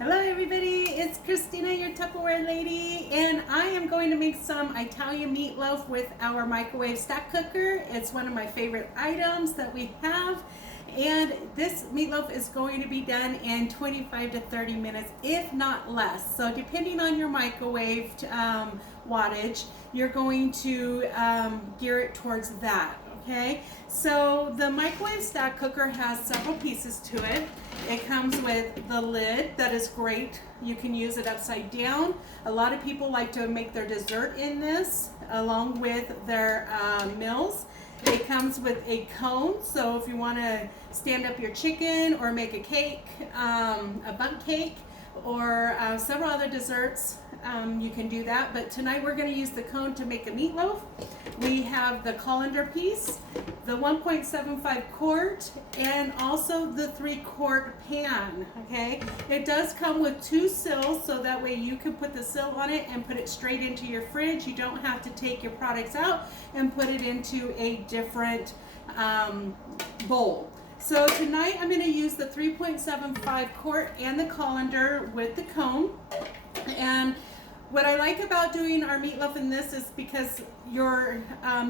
Hello everybody, it's Christina, your Tupperware lady, and I am going to make some Italian meatloaf with our microwave stack cooker. It's one of my favorite items that we have, and this meatloaf is going to be done in 25 to 30 minutes, if not less. So depending on your microwave wattage, you're going to gear it towards that. Okay, so the microwave stack cooker has several pieces to it. It comes with the lid that is great. You can use it upside down. A lot of people like to make their dessert in this along with their meals. It comes with a cone, so if you want to stand up your chicken or make a cake, a bundt cake, or several other desserts, you can do that. But tonight we're going to use the cone to make a meatloaf. We have the colander piece, the 1.75 quart, and also the 3-quart pan. Okay, it does come with 2 sills, so that way you can put the sill on it and put it straight into your fridge. You don't have to take your products out and put it into a different bowl. So tonight I'm going to use the 3.75 quart and the colander with the cone. And what I like about doing our meatloaf in this is because your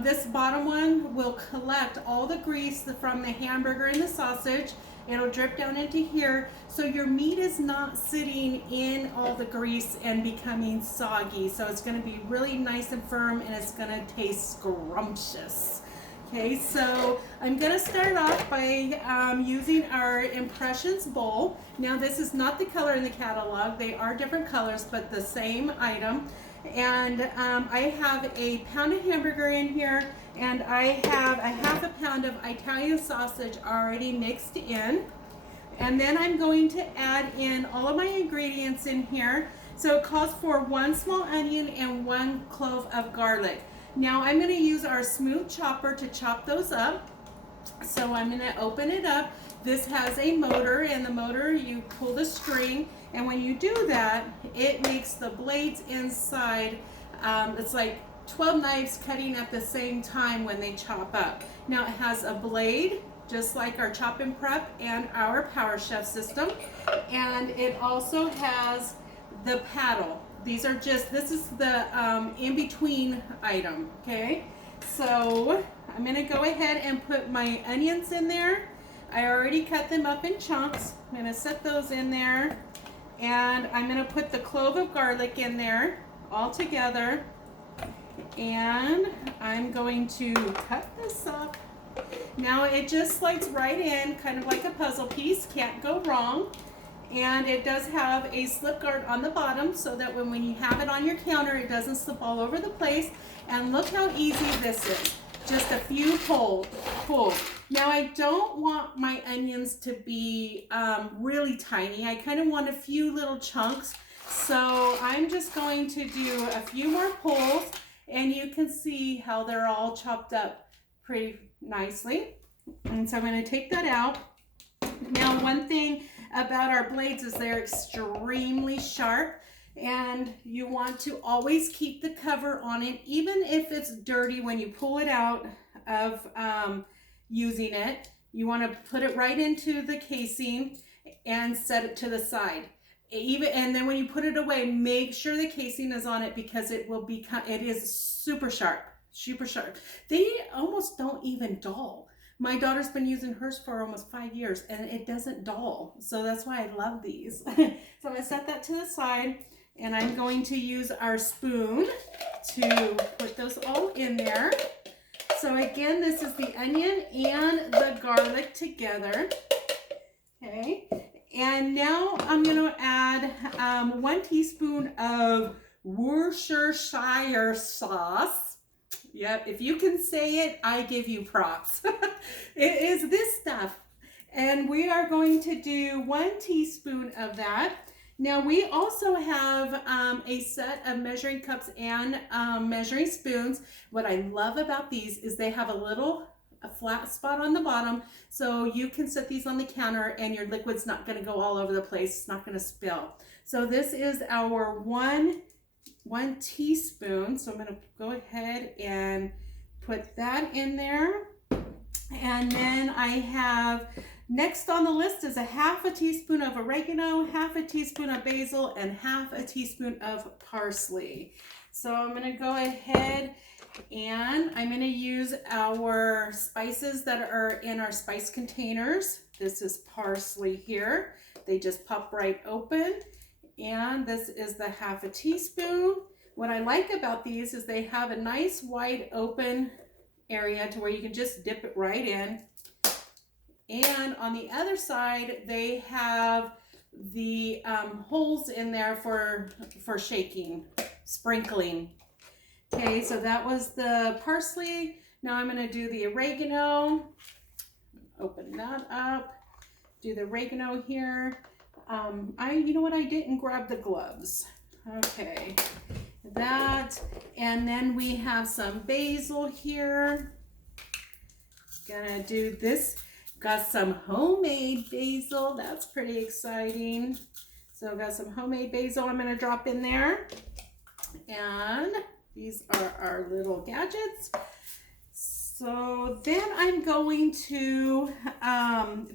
this bottom one will collect all the grease from the hamburger and the sausage. It'll drip down into here, so your meat is not sitting in all the grease and becoming soggy. So it's going to be really nice and firm, and it's going to taste scrumptious. Okay, so I'm going to start off by using our Impressions bowl. Now this is not the color in the catalog. They are different colors, but the same item. And I have a pound of hamburger in here, and I have a half a pound of Italian sausage already mixed in. And then I'm going to add in all of my ingredients in here. So it calls for 1 small onion and 1 clove of garlic. Now I'm going to use our smooth chopper to chop those up. So I'm going to open it up. This has a motor, and the motor, you pull the string, and when you do that, it makes the blades inside, it's like 12 knives cutting at the same time when they chop up. Now it has a blade, just like our Chop and Prep and our Power Chef system, and it also has the paddle. These are just, this is the in-between item, okay? So I'm gonna go ahead and put my onions in there. I already cut them up in chunks. I'm gonna set those in there. And I'm gonna put the clove of garlic in there all together. And I'm going to cut this up. Now it just slides right in, kind of like a puzzle piece, can't go wrong. And it does have a slip guard on the bottom, so that when you have it on your counter, it doesn't slip all over the place. And look how easy this is. Just a few pulls. Now I don't want my onions to be really tiny. I kind of want a few little chunks. So I'm just going to do a few more pulls, and you can see how they're all chopped up pretty nicely. And so I'm going to take that out. Now one thing about our blades is they're extremely sharp, and you want to always keep the cover on it, even if it's dirty when you pull it out of using it. You want to put it right into the casing and set it to the side. And then when you put it away, make sure the casing is on it, because it is super sharp, super sharp. They almost don't even dull. My daughter's been using hers for almost 5 years, and it doesn't dull. So that's why I love these. So I'm going to set that to the side, and I'm going to use our spoon to put those all in there. So again, this is the onion and the garlic together. Okay. And now I'm going to add 1 teaspoon of Worcestershire sauce. Yep, if you can say it, I give you props. It is this stuff. And we are going to do 1 teaspoon of that. Now we also have a set of measuring cups and measuring spoons. What I love about these is they have a flat spot on the bottom, so you can set these on the counter and your liquid's not going to go all over the place. It's not going to spill. So this is our one teaspoon. So I'm going to go ahead and put that in there. And then I have, next on the list is a half a teaspoon of oregano, half a teaspoon of basil, and half a teaspoon of parsley. So I'm going to go ahead and I'm going to use our spices that are in our spice containers. This is parsley here. They just pop right open. And this is the half a teaspoon. What I like about these is they have a nice wide open area to where you can just dip it right in. And on the other side, they have the holes in there for shaking, sprinkling. Okay, so that was the parsley. Now I'm going to do the oregano. Open that up. Do the oregano here. You know what? I didn't grab the gloves. Okay, that, and then we have some basil here. Gonna do this. Got some homemade basil. That's pretty exciting. So I've got some homemade basil I'm gonna drop in there. And these are our little gadgets. So then I'm going to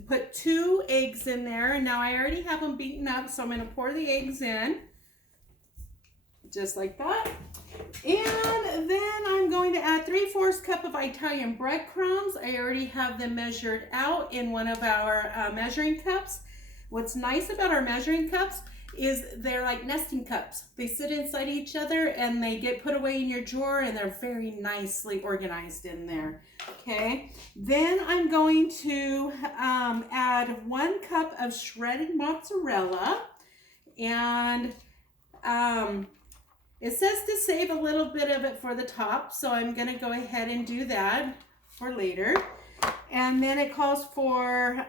put 2 eggs in there. And now I already have them beaten up, so I'm going to pour the eggs in. Just like that. And then I'm going to add 3/4 cup of Italian breadcrumbs. I already have them measured out in one of our measuring cups. What's nice about our measuring cups is they're like nesting cups. They sit inside each other and they get put away in your drawer and they're very nicely organized in there. Okay, then I'm going to add 1 cup of shredded mozzarella, and it says to save a little bit of it for the top, so I'm going to go ahead and do that for later. And then it calls for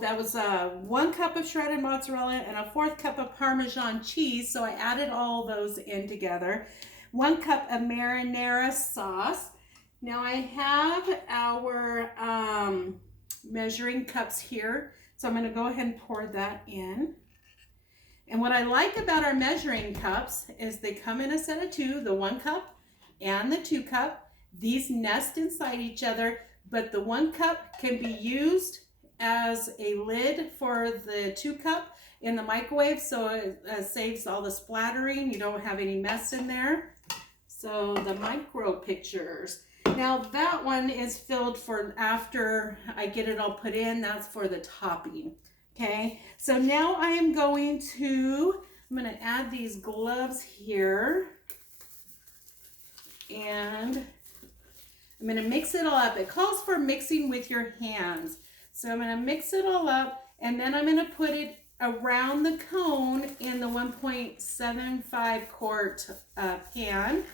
that was 1 cup of shredded mozzarella and a 1/4 cup of Parmesan cheese. So I added all those in together. 1 cup of marinara sauce. Now I have our measuring cups here. So I'm going to go ahead and pour that in. And what I like about our measuring cups is they come in a set of 2, the 1 cup and the 2 cup. These nest inside each other, but the 1 cup can be used as a lid for the 2 cup in the microwave, so it saves all the splattering. You don't have any mess in there. So the micro pictures. Now that one is filled for after I get it all put in. That's for the topping. Okay, so now I'm going to add these gloves here, and I'm going to mix it all up. It calls for mixing with your hands. So I'm going to mix it all up, and then I'm going to put it around the cone in the 1.75 quart pan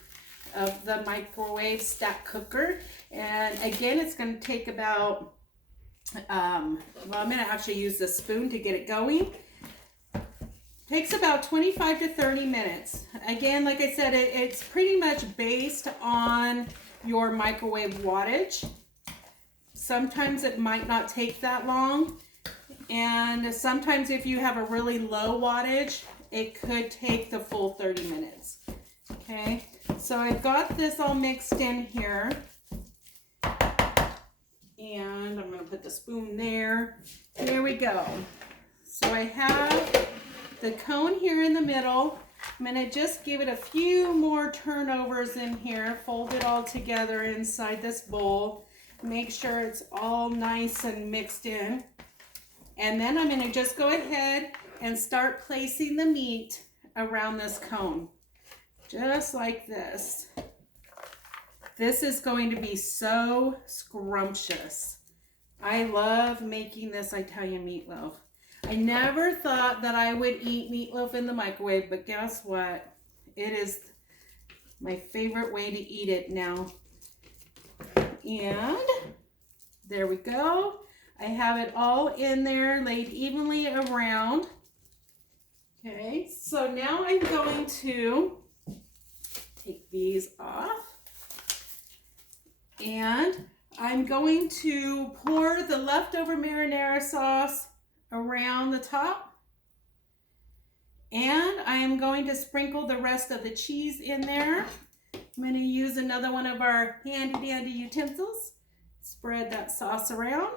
of the microwave stack cooker. And again, it's going to take about, I'm going to actually use the spoon to get it going. Takes about 25 to 30 minutes. Again, like I said, it's pretty much based on your microwave wattage. Sometimes it might not take that long, and sometimes if you have a really low wattage, it could take the full 30 minutes. Okay, so I've got this all mixed in here, and I'm going to put the spoon there. There we go. So I have the cone here in the middle. I'm going to just give it a few more turnovers in here, fold it all together inside this bowl. Make sure it's all nice and mixed in. And then I'm going to just go ahead and start placing the meat around this cone. Just like this. This is going to be so scrumptious. I love making this Italian meatloaf. I never thought that I would eat meatloaf in the microwave, but guess what? It is my favorite way to eat it now. And there we go. I have it all in there, laid evenly around. Okay, so now I'm going to take these off. And I'm going to pour the leftover marinara sauce around the top. And I am going to sprinkle the rest of the cheese in there. I'm going to use another one of our handy dandy utensils. spread that sauce around.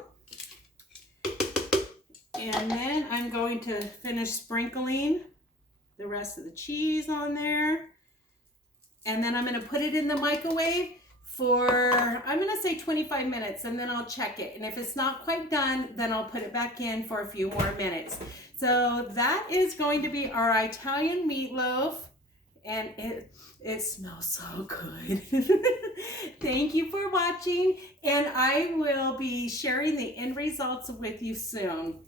And then I'm going to finish sprinkling the rest of the cheese on there. And then I'm going to put it in the microwave for, I'm going to say 25 minutes, and then I'll check it. And if it's not quite done, then I'll put it back in for a few more minutes. So that is going to be our Italian meatloaf. And it smells so good. Thank you for watching, and I will be sharing the end results with you soon.